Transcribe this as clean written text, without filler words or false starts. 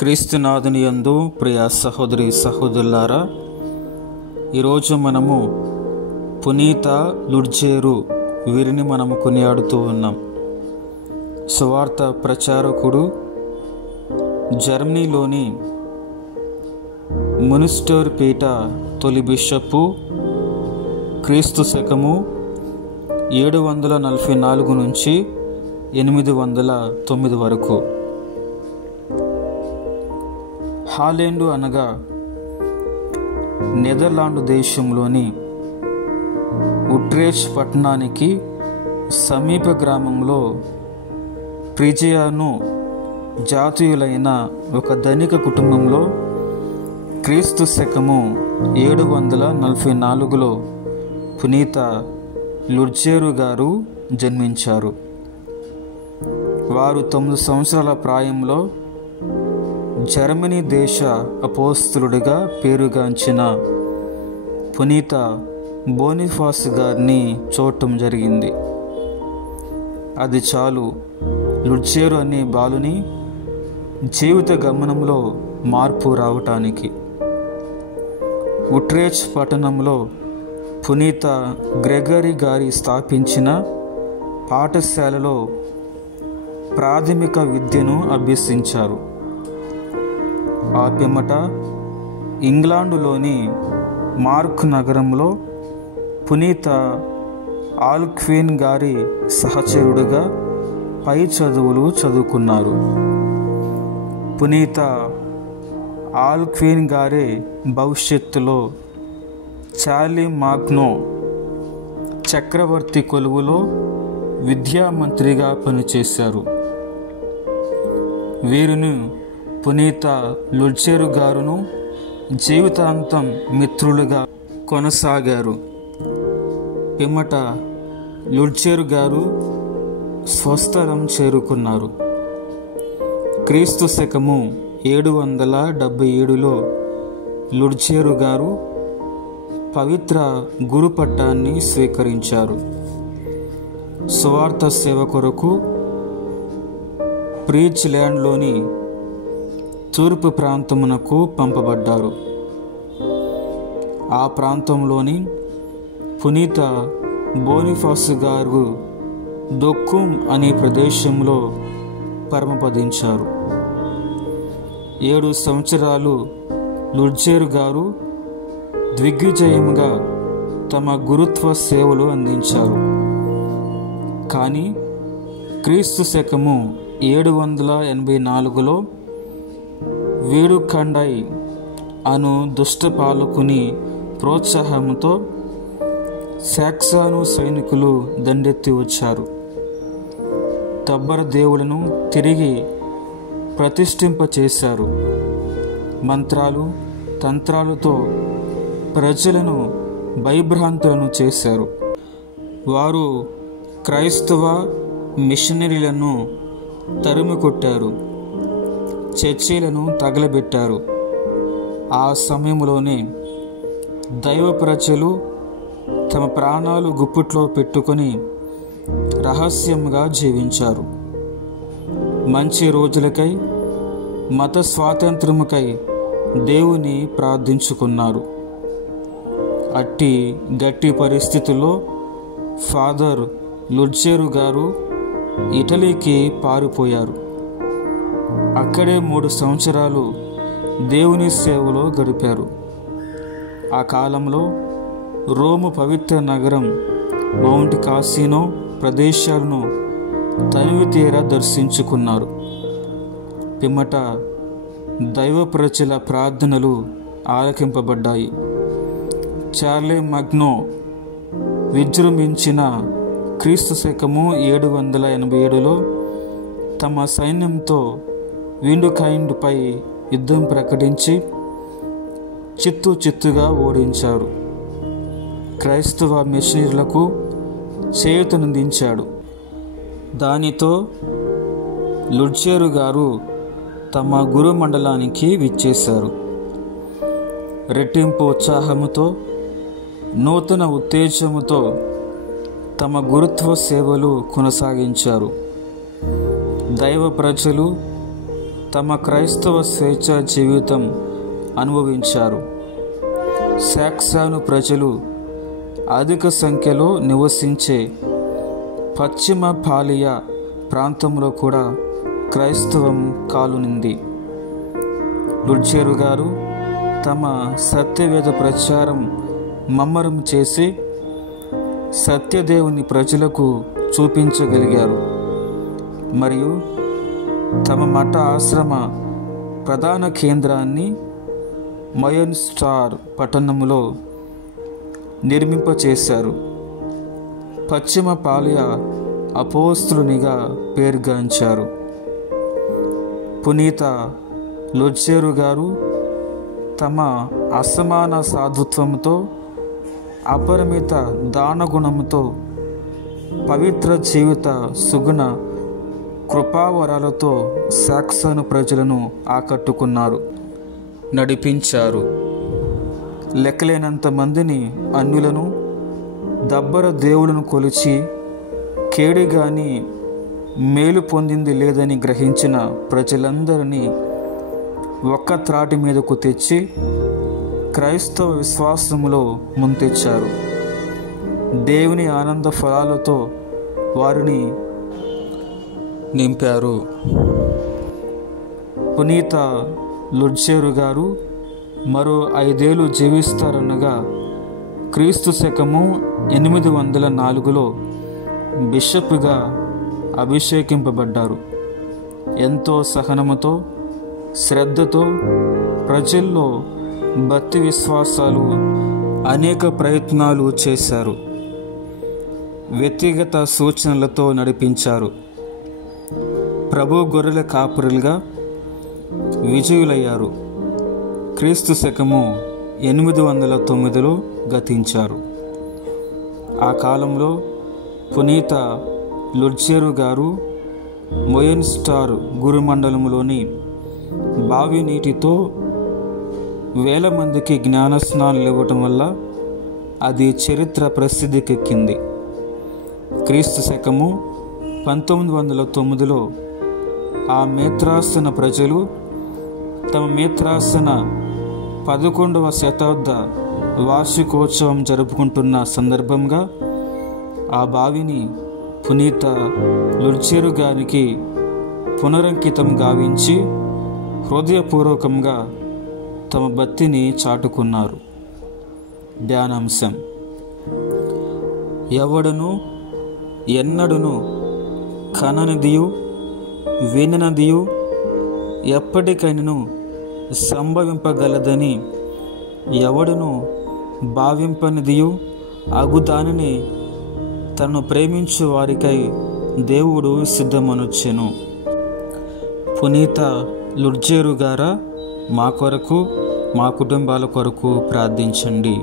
క్రీస్తునాథుని యందు ప్రియ సహోదరి సహోదరులారా, ఈరోజు మనము పునీత లుడ్జేరు వీరిని మనము కొనియాడుతూ ఉన్నాం. సువార్త ప్రచారకుడు, జర్మనీలోని మునిస్టర్ పీఠ తొలి బిషప్పు, క్రీస్తు శకము 744 నుంచి 809 వరకు. హాలెండు అనగా నెదర్లాండ్ దేశంలోని ఉట్రేచ్ పట్టణానికి సమీప గ్రామంలో ప్రిజియాను జాతీయులైన ఒక ధనిక కుటుంబంలో క్రీస్తు శకము 744లో పునీత లుడ్జేరు గారు జన్మించారు. వారు 9 సంవత్సరాల ప్రాయంలో జర్మనీ దేశ అపోస్తలుడిగా పేరుగాంచిన పునీత బోనిఫాస్ గారిని చూడటం జరిగింది. అది చాలు లుడ్జేరు అనే బాలుని జీవిత గమనంలో మార్పు రావటానికి. ఉట్రేచ్ పట్టణంలో పునీత గ్రెగరీ గారి స్థాపించిన పాఠశాలలో ప్రాథమిక విద్యను అభ్యసించారు. ఆ పిమ్మట ఇంగ్లాండులోని మార్క్ నగరంలో పునీత ఆల్క్వీన్ గారి సహచరుడుగా పై చదువులు చదువుకున్నారు. పునీత ఆల్క్వీన్ గారే భవిష్యత్తులో చార్లీ మాగ్నో చక్రవర్తి కొలువులో విద్యామంత్రిగా పనిచేశారు. వీరిని పునీత లుడ్జేరు గారును జీవితాంతం మిత్రులుగా కొనసాగారు. పిమ్మట లుడ్జేరు గారు స్వస్థలం చేరుకున్నారు. క్రీస్తు శకము 777లో లుడ్జేరు గారు పవిత్ర గురు పట్టాన్ని స్వీకరించారు. సువార్త సేవ కొరకు ప్రీచ్ ల్యాండ్లోని తూర్పు ప్రాంతమునకు పంపబడ్డారు. ఆ ప్రాంతంలోని పునీత బోనిఫాస్ గారు డొక్కుం అనే ప్రదేశంలో పరమపదించారు. 7 సంవత్సరాలు లుడ్జేరు గారు దిగ్విజయముగా తమ గురుత్వ సేవలు అందించారు. కానీ క్రీస్తు శకము 784లో వేడుకండై అను దుష్ట పాలకుని ప్రోత్సాహంతో సాక్సాను సైనికులు దండెత్తి వచ్చారు. తబ్బర దేవులను తిరిగి ప్రతిష్ఠింపచేశారు. మంత్రాలు తంత్రాలతో ప్రజలను భయభ్రాంతులను చేశారు. వారు క్రైస్తవ మిషనరీలను తరిమి కొట్టారు, చర్చిలను తగలబెట్టారు. ఆ సమయంలోనే దైవ ప్రజలు తమ ప్రాణాలు గుప్పిట్లో పెట్టుకొని రహస్యంగా జీవించారు. మంచి రోజులకై, మత స్వాతంత్ర్యముకై దేవుని ప్రార్థించుకున్నారు. అట్టి గట్టి పరిస్థితుల్లో ఫాదర్ లుడ్జేరు గారు ఇటలీకి పారిపోయారు. అక్కడే 3 సంవత్సరాలు దేవుని సేవలో గడిపారు. ఆ కాలంలో రోము పవిత్ర నగరం మౌంట్ కాసినో ప్రదేశాలను తనివి తీరా దర్శించుకున్నారు. పిమ్మట దైవ ప్రజల ప్రార్థనలు ఆలకింపబడ్డాయి. చార్లీ మాగ్నో విజృంభించిన క్రీస్తు శకము 787లో తమ సైన్యంతో విండుకైండ్పై యుద్ధం ప్రకటించి చిత్తుగా ఓడించారు. క్రైస్తవ మిషనరీలకు చేయూతనందించాడు. దానితో లుడ్జేరు గారు తమ గురు మండలానికి విచ్చేశారు. రెట్టింపు ఉత్సాహముతో, నూతన ఉత్తేజముతో తమ గురుత్వ సేవలు కొనసాగించారు. దైవ ప్రజలు తమ క్రైస్తవ స్వేచ్ఛ జీవితం అనుభవించారు. సాక్సాను ప్రజలు అధిక సంఖ్యలో నివసించే పశ్చిమ పాలియా ప్రాంతంలో కూడా క్రైస్తవం కాలునింది. లుడ్జేరు గారు తమ సత్యవేద ప్రచారం మమ్మరం చేసి సత్యదేవుని ప్రజలకు చూపించగలిగారు. మరియు తమ మఠ ఆశ్రమ ప్రధాన కేంద్రాన్ని మయన్స్టార్ పట్టణంలో నిర్మింపచేశారు. పశ్చిమ పాలియా అపోస్తులునిగా పేరుగాంచారు. పునీత లుడ్జేరు గారు తమ అసమాన సాధుత్వంతో, అపరిమిత దానగుణంతో, పవిత్ర జీవిత సుగుణ కృపావరాలతో సాక్సాను ప్రజలను ఆకట్టుకున్నారు, నడిపించారు. లెక్కలేనంత మందిని అన్యులను, దబ్బర దేవులను కొలిచి కేడిగాని మేలు పొందింది లేదని గ్రహించిన ప్రజలందరినీ ఒక్క త్రాటి మీదకు తెచ్చి క్రైస్తవ విశ్వాసములో ముంచెత్తారు. దేవుని ఆనంద ఫలాలతో వారిని నింపారు. పునీత లుడ్జేరు గారు మరో 5 ఏళ్ళు జీవిస్తారనగా క్రీస్తు శకము 804లో బిషప్గా అభిషేకింపబడ్డారు. ఎంతో సహనముతో, శ్రద్ధతో ప్రజల్లో భక్తి విశ్వాసాలు అనేక ప్రయత్నాలు చేశారు. వ్యక్తిగత సూచనలతో నడిపించారు. ప్రభు గొర్రెల కాపురులుగా విజయులయ్యారు. క్రీస్తు శకము 809లో గతించారు. ఆ కాలంలో పునీత లుడ్జేరు గారు మోయన్స్టార్ గురుమండలంలోని బావి నీటితో వేల మందికి జ్ఞానస్నానాలు ఇవ్వటం వల్ల అది చరిత్ర ప్రసిద్ధికెక్కింది. క్రీస్తు శకము 1909లో ఆ మేత్రాసన ప్రజలు తమ మేత్రాసన 11వ శతాబ్ద వార్షికోత్సవం జరుపుకుంటున్న సందర్భంగా ఆ బావిని పునీత లుడ్జేరు గారికి పునరంకితం గావించి హృదయపూర్వకంగా తమ భక్తిని చాటుకున్నారు. ధ్యానాంశం: ఎవడను ఎన్నడును కననిదియు విననిదియు ఎప్పటికైనను సంభవింపగలదని ఎవడును భావింపనిదియు అగుదానిని తనను ప్రేమించు వారికై దేవుడు సిద్ధమనొచ్చెను. పునీత లుడ్జేరు గారా, మా కొరకు, మా కుటుంబాల కొరకు ప్రార్థించండి.